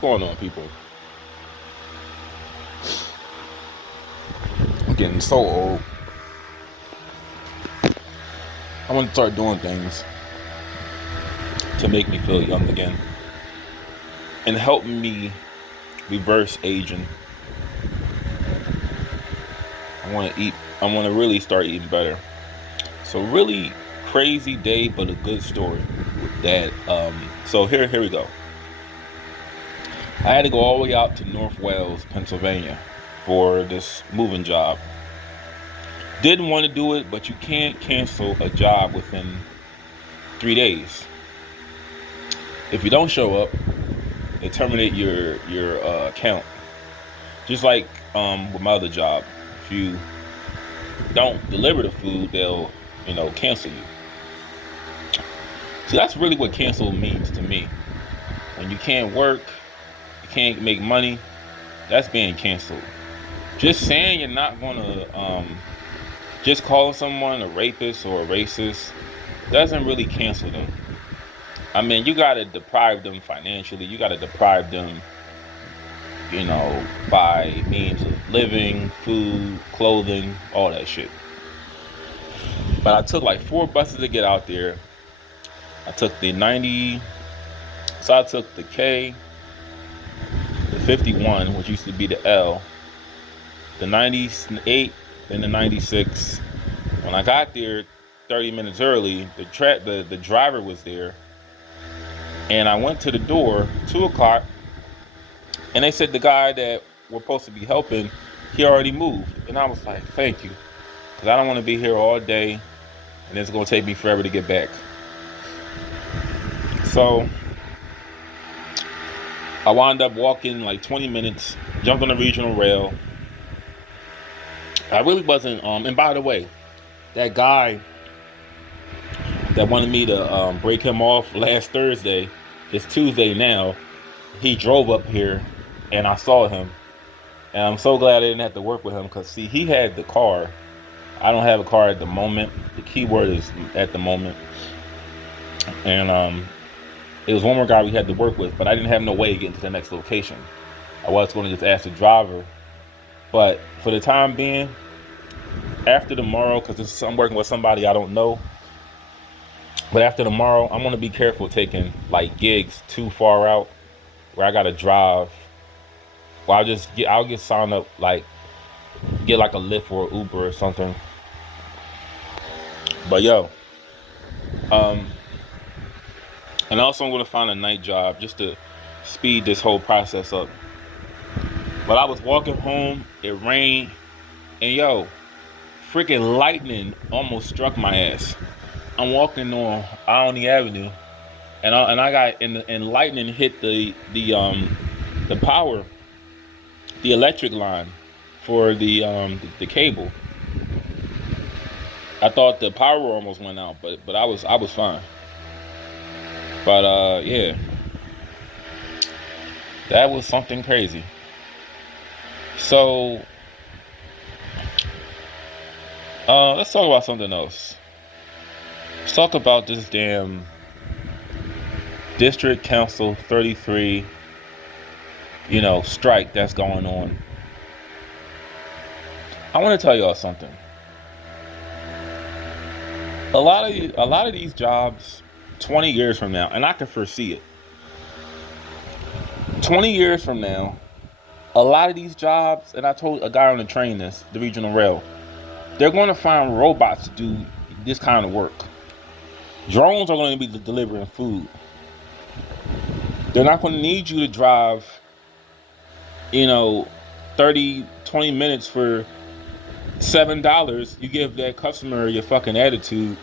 going on, people? I'm getting so old. I want to start doing things to make me feel young again and help me reverse aging. I want to eat. I want to really start eating better. So really crazy day, but a good story. That so here we go. I had to go all the way out to North Wales, Pennsylvania, for this moving job. Didn't want to do it, but you can't cancel a job within 3 days. If you don't show up, they terminate your account. Just like with my other job, if you don't deliver the food, they'll cancel you. So that's really what cancel means to me. When you can't work, you can't make money, that's being canceled. Just saying you're not gonna, just calling someone a rapist or a racist doesn't really cancel them. I mean, you gotta deprive them financially. You gotta deprive them, by means of living, food, clothing, all that shit. But I took like 4 buses to get out there. I took the 90, so I took the K, the 51, which used to be the L, the 98, then the 96. When I got there 30 minutes early, the driver was there, and I went to the door, 2 o'clock, and they said the guy that we're supposed to be helping, he already moved. And I was like, thank you, because I don't want to be here all day, and it's going to take me forever to get back. So I wound up walking like 20 minutes, jumped on the regional rail. I really wasn't, and by the way, that guy that wanted me to break him off last Thursday, it's Tuesday now, he drove up here and I saw him. And I'm so glad I didn't have to work with him because, see, he had the car. I don't have a car at the moment. The key word is at the moment. And it was one more guy we had to work with, but I didn't have no way to get into the next location. I was going to just ask the driver. But for the time being, after tomorrow, because I'm working with somebody I don't know, but after tomorrow, I'm going to be careful taking like gigs too far out where I got to drive. Well, I'll get signed up, like get like a Lyft or Uber or something. But and also I'm going to find a night job just to speed this whole process up. But I was walking home, it rained, and freaking lightning almost struck my ass. I'm walking on Ione Avenue, and I got and lightning hit the power, the electric line for the cable. I thought the power almost went out, but I was fine. But yeah, that was something crazy. So let's talk about something else. Let's talk about this damn District Council 33, strike that's going on. I want to tell y'all something. A lot of these jobs, 20 years from now, and I can foresee it. 20 years from now, a lot of these jobs, and I told a guy on the train this, the regional rail, they're going to find robots to do this kind of work. Drones are going to be delivering food. They're not going to need you to drive, 30, 20 minutes for $7. You give that customer your fucking attitude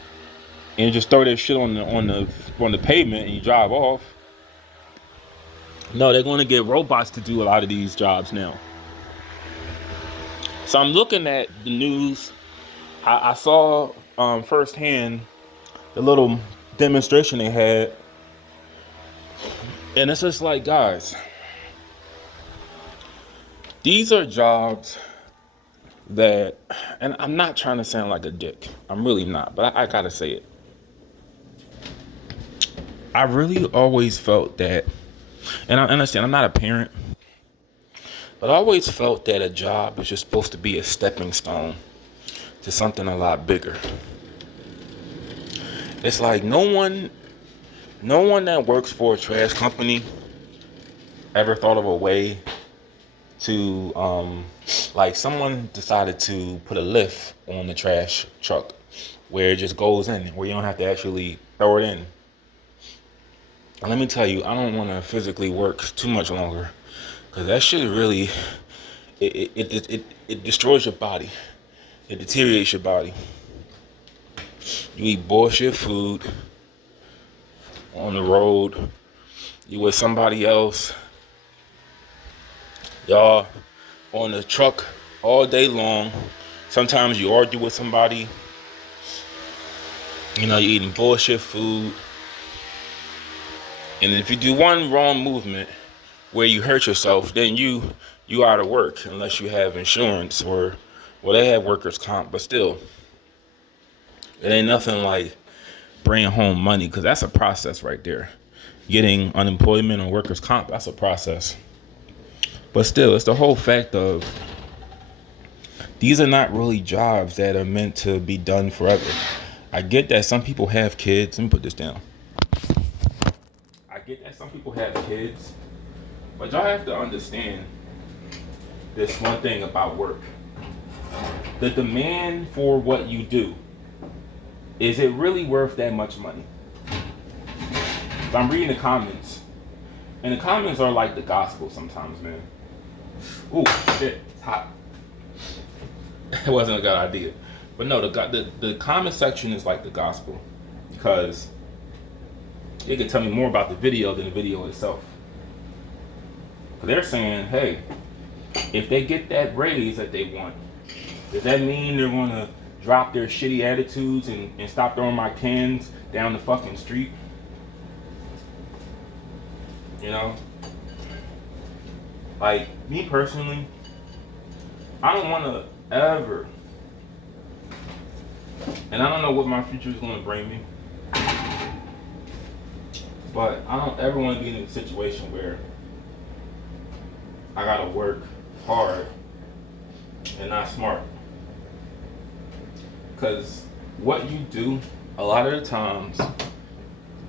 and just throw that shit on the pavement and you drive off. No, they're going to get robots to do a lot of these jobs now. So I'm looking at the news. I saw firsthand the little demonstration they had, and it's just like, guys, these are jobs that, and I'm not trying to sound like a dick, I'm really not, but I gotta say it. I really always felt that And I understand I'm not a parent, but I always felt that a job is just supposed to be a stepping stone to something a lot bigger. It's like no one that works for a trash company ever thought of a way to like someone decided to put a lift on the trash truck where it just goes in, where you don't have to actually throw it in. And let me tell you, I don't want to physically work too much longer, because that shit really it destroys your body. It deteriorates your body. You eat bullshit food on the road. You with somebody else. Y'all on the truck all day long. Sometimes you argue with somebody. You know, you're eating bullshit food. And if you do one wrong movement where you hurt yourself, then you out of work unless you have insurance or, well, they have workers' comp, but still, it ain't nothing like bringing home money, because that's a process right there. Getting unemployment or workers' comp, that's a process. But still, it's the whole fact of these are not really jobs that are meant to be done forever. I get that some people have kids. Let me put this down. I get that some people have kids, but y'all have to understand this one thing about work. The demand for what you do, is it really worth that much money? So I'm reading the comments, and the comments are like the gospel sometimes, man. Ooh, shit, it's hot. It wasn't a good idea. But no, the comment section is like the gospel, because it can tell me more about the video than the video itself. But they're saying, hey, if they get that raise that they want, does that mean they're going to drop their shitty attitudes and stop throwing my cans down the fucking street? You know? Like, me personally, I don't want to ever, and I don't know what my future is going to bring me, but I don't ever want to be in a situation where I got to work hard and not smart. Because what you do, a lot of the times,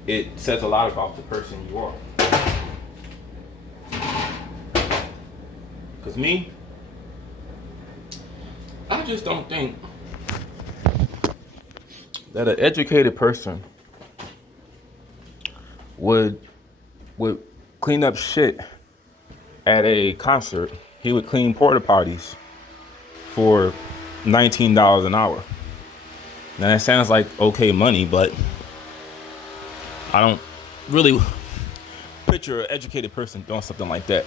it says a lot about the person you are. Because me, I just don't think that an educated person would clean up shit at a concert. He would clean porta potties for $19 an hour. Now that sounds like okay money, but I don't really picture an educated person doing something like that.